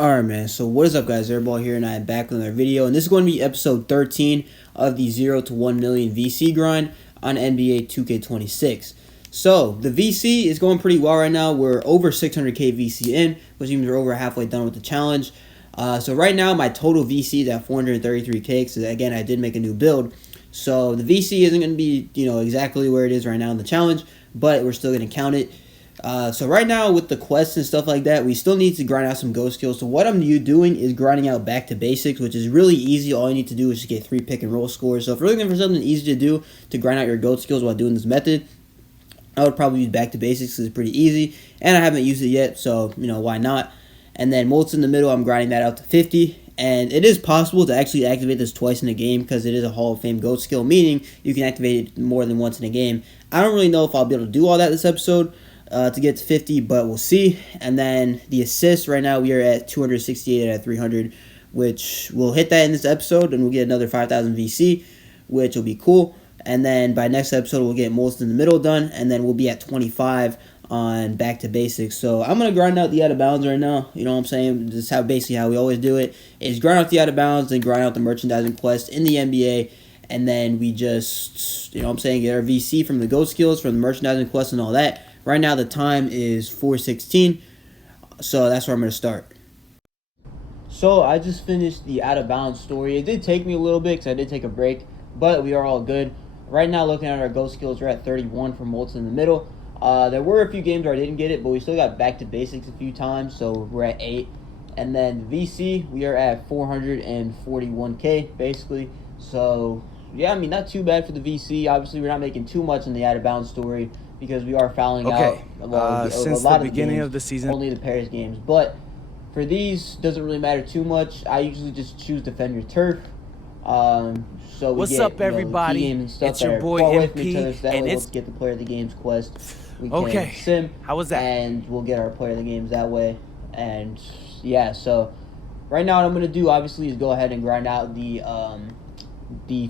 Alright, man, so what is up, guys? Airball here, and I am back with another video, and this is going to be episode 13 of the 0 to 1 million VC grind on NBA 2K26. So, the VC is going pretty well right now. We're over 600k VC in, which means we're over halfway done with the challenge. So right now, my total VC is at 433k, because again, I did make a new build. So, the VC isn't going to be, exactly where it is right now in the challenge, but we're still going to count it. So right now with the quests and stuff like that, we still need to grind out some ghost skills. So what I'm doing is grinding out back to basics, which is really easy. All you need to do is just get 3 pick and roll scores. So if you're looking for something easy to do to grind out your ghost skills while doing this method, I would probably use back to basics because it's pretty easy. And I haven't used it yet, so why not? And then Molts in the middle, I'm grinding that out to 50. And it is possible to actually activate this twice in a game because it is a Hall of Fame GOAT skill, meaning you can activate it more than once in a game. I don't really know if I'll be able to do all that this episode. To get to 50, but we'll see. And then the assists, right now we are at 268 out of 300, which we'll hit that in this episode, and we'll get another 5,000 VC, which will be cool. And then by next episode, we'll get most in the middle done, and then we'll be at 25 on back to basics. So I'm going to grind out the out of bounds right now. You know what I'm saying? This is basically how we always do it, is grind out the out of bounds, then grind out the merchandising quest in the NBA, and then we just, get our VC from the GOAT skills, from the merchandising quest and all that. Right now, the time is 4:16, so that's where I'm going to start. So, I just finished the Out of Bounds story. It did take me a little bit because I did take a break, but we are all good. Right now, looking at our ghost skills, we're at 31 for Molts in the middle. There were a few games where I didn't get it, but we still got back to basics a few times, so we're at 8. And then VC, we are at 441k, basically. So, yeah, not too bad for the VC. Obviously, we're not making too much in the Out of Bounds story, because we are fouling out since a lot the beginning of the season. Only the Paris games. But for these, doesn't really matter too much. I usually just choose Defend Your Turf. So What's up, everybody? It's your boy MP, and let's get the Player of the Games quest. We can sim. How was that? And we'll get our Player of the Games that way. And yeah, so right now what I'm gonna do obviously is go ahead and grind out the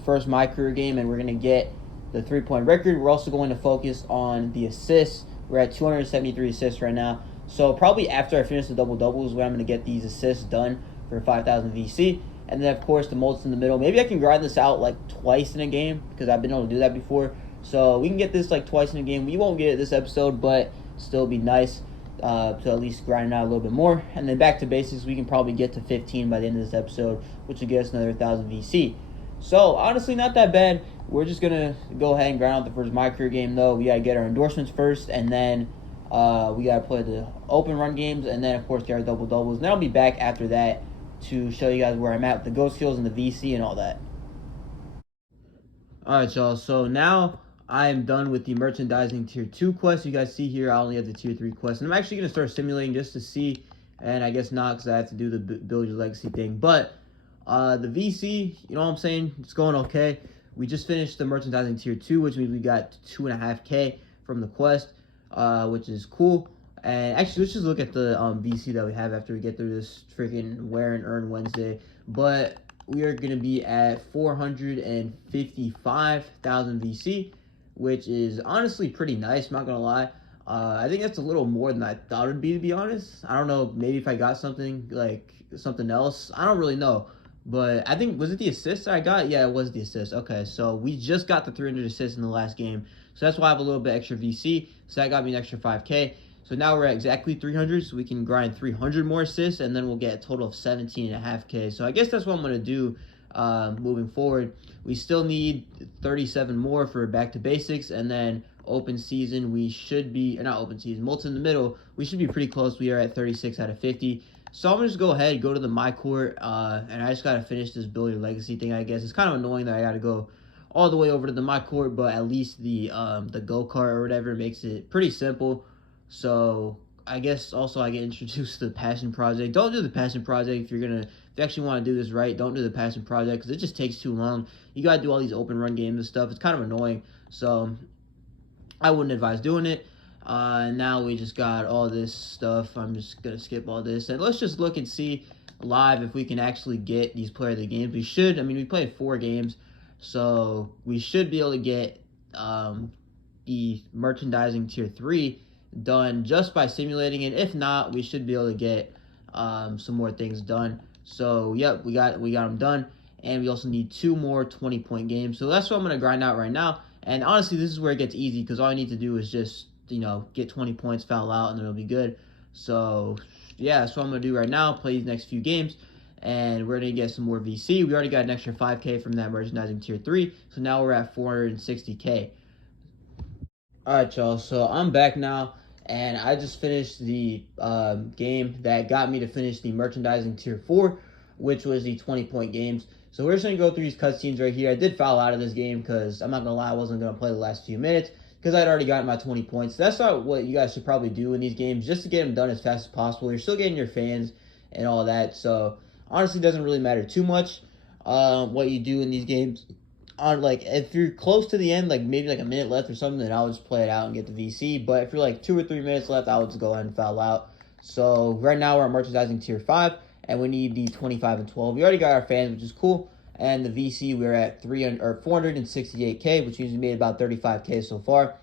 first My Career game, and we're gonna get the 3-point record. We're also going to focus on the assists. We're at 273 assists right now. So probably after I finish the double-double is when I'm going to get these assists done for 5,000 VC. And then, of course, the Molts in the middle. Maybe I can grind this out like twice in a game because I've been able to do that before. So we can get this like twice in a game. We won't get it this episode, but still be nice to at least grind it out a little bit more. And then back to basics, we can probably get to 15 by the end of this episode, which will get us another 1,000 VC. So, honestly, not that bad. We're just going to go ahead and grind out the first My Career game, though. We got to get our endorsements first, and then we got to play the open run games, and then, of course, get our double-doubles. And then I'll be back after that to show you guys where I'm at with the ghost skills and the VC and all that. Alright, y'all. So, now I am done with the merchandising Tier 2 quest. You guys see here, I only have the Tier 3 quest. And I'm actually going to start simulating just to see, and I guess not because I have to do the Build Your Legacy thing. But the VC, it's going okay. We just finished the merchandising Tier 2, which means we got 2.5k from the quest, which is cool. And actually, let's just look at the VC that we have after we get through this freaking Wear and Earn Wednesday. But we are going to be at 455,000 VC, which is honestly pretty nice, I'm not going to lie. I think that's a little more than I thought it would be, to be honest. I don't know, maybe if I got something else, I don't really know. But I think, was it the assists I got? Yeah, it was the assist. Okay, so we just got the 300 assists in the last game. So that's why I have a little bit extra VC. So that got me an extra 5k. So now we're at exactly 300. So we can grind 300 more assists. And then we'll get a total of 17.5k. So I guess that's what I'm going to do moving forward. We still need 37 more for back to basics. And then open season, we should be, or not open season, Molts in the middle, we should be pretty close. We are at 36 out of 50. So I'm going to just go ahead, go to the My Court, and I just got to finish this Build Your Legacy thing, I guess. It's kind of annoying that I got to go all the way over to the My Court, but at least the go-kart or whatever makes it pretty simple. So I guess also I get introduced to the Passion Project. Don't do the Passion Project if you actually want to do this right. Don't do the Passion Project because it just takes too long. You got to do all these open run games and stuff. It's kind of annoying, so I wouldn't advise doing it. Now we just got all this stuff. I'm just going to skip all this. And let's just look and see live if we can actually get these Player of the Games. We should. We played 4 games. So we should be able to get the merchandising Tier 3 done just by simulating it. If not, we should be able to get some more things done. So yep, we got them done, and we also need 2 more 20-point games. So that's what I'm gonna grind out right now. And honestly, this is where it gets easy because all I need to do is just get 20 points, foul out, and then it'll be good. So yeah, that's what I'm gonna do right now. Play these next few games, and we're gonna get some more VC. We already got an extra 5K from that merchandising tier 3, so now we're at 460K. Alright, y'all, so I'm back now, and I just finished the game that got me to finish the merchandising tier 4, which was the 20-point games. So we're just going to go through these cutscenes right here. I did foul out of this game because I'm not going to lie, I wasn't going to play the last few minutes because I'd already gotten my 20 points. That's not what you guys should probably do in these games, just to get them done as fast as possible. You're still getting your fans and all that, so honestly, it doesn't really matter too much what you do in these games. On like if you're close to the end, like maybe like a minute left or something, then I would just play it out and get the VC. But if you're like 2 or 3 minutes left, I would just go ahead and foul out. So right now we're on merchandising tier 5, and we need the 25 and 12. We already got our fans, which is cool. And the VC, we're at 468K, which means we made about 35K so far.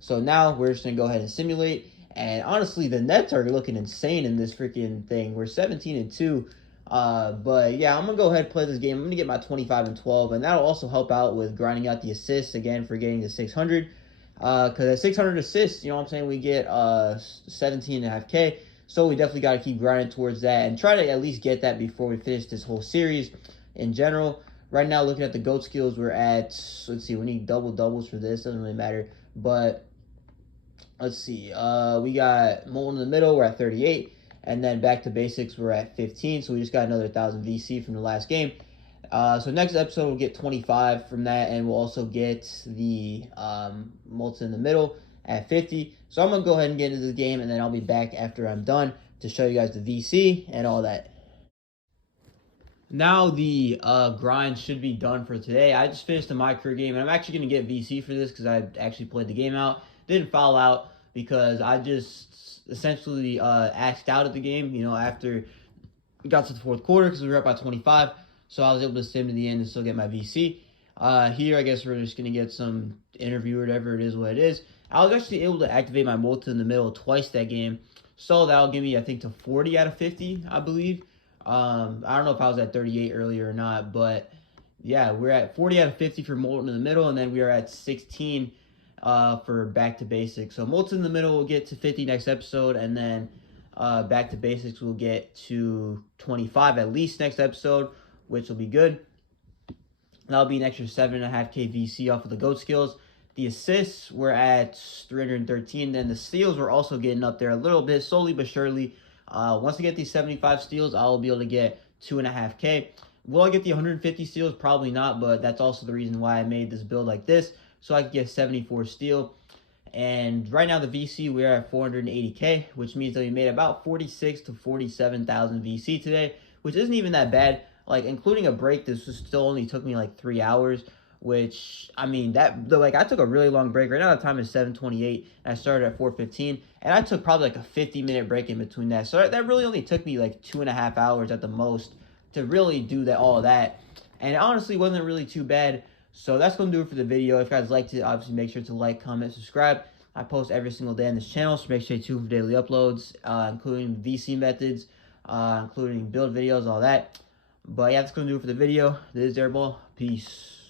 So now we're just gonna go ahead and simulate. And honestly, the nets are looking insane in this freaking thing. We're 17 and 2. But yeah, I'm gonna go ahead and play this game. I'm gonna get my 25 and 12, and that'll also help out with grinding out the assists again for getting to 600. Because at 600 assists, what I'm saying, we get 17.5K. So we definitely got to keep grinding towards that and try to at least get that before we finish this whole series in general. Right now, looking at the GOAT skills, we're at, let's see, we need double doubles for this. Doesn't really matter, but let's see. We got Molten in the middle. We're at 38. And then back to basics, we're at 15. So we just got another 1,000 VC from the last game. So next episode, we'll get 25 from that. And we'll also get the Molten in the middle at 50. So I'm going to go ahead and get into the game. And then I'll be back after I'm done to show you guys the VC and all that. Now the grind should be done for today. I just finished the My Career game. And I'm actually going to get VC for this because I actually played the game out. Didn't foul out because I just essentially axed out of the game, after we got to the fourth quarter because we were up by 25. So I was able to sim to the end and still get my VC. Here, I guess we're just going to get some interview or whatever it is what it is. I was actually able to activate my Molten in the middle twice that game. So that'll give me, I think, to 40 out of 50, I believe. I don't know if I was at 38 earlier or not, but yeah, we're at 40 out of 50 for Molten in the middle, and then we are at 16 for back to basics. So Molten in the middle will get to 50 next episode, and then back to basics will get to 25 at least next episode, which will be good. That'll be an extra 7.5K VC off of the GOAT skills. The assists were at 313. Then the steals were also getting up there a little bit, slowly but surely. Once I get these 75 steals, I will be able to get 2.5K. Will I get the 150 steals? Probably not, but that's also the reason why I made this build like this, so I could get 74 steal. And right now the VC, we're at 480K, which means that we made about 46 to 47,000 VC today, which isn't even that bad. Like, including a break, this still only took me like 3 hours, which, I mean, I took a really long break. Right now the time is 7:28, and I started at 4:15, and I took probably like a 50-minute break in between that. So that really only took me like 2.5 hours at the most to really do all of that. And it honestly wasn't really too bad. So that's going to do it for the video. If you guys liked it, obviously make sure to like, comment, subscribe. I post every single day on this channel, so make sure you tune for daily uploads, including VC methods, including build videos, all that. But yeah, that's going to do it for the video. This is Airball. Peace.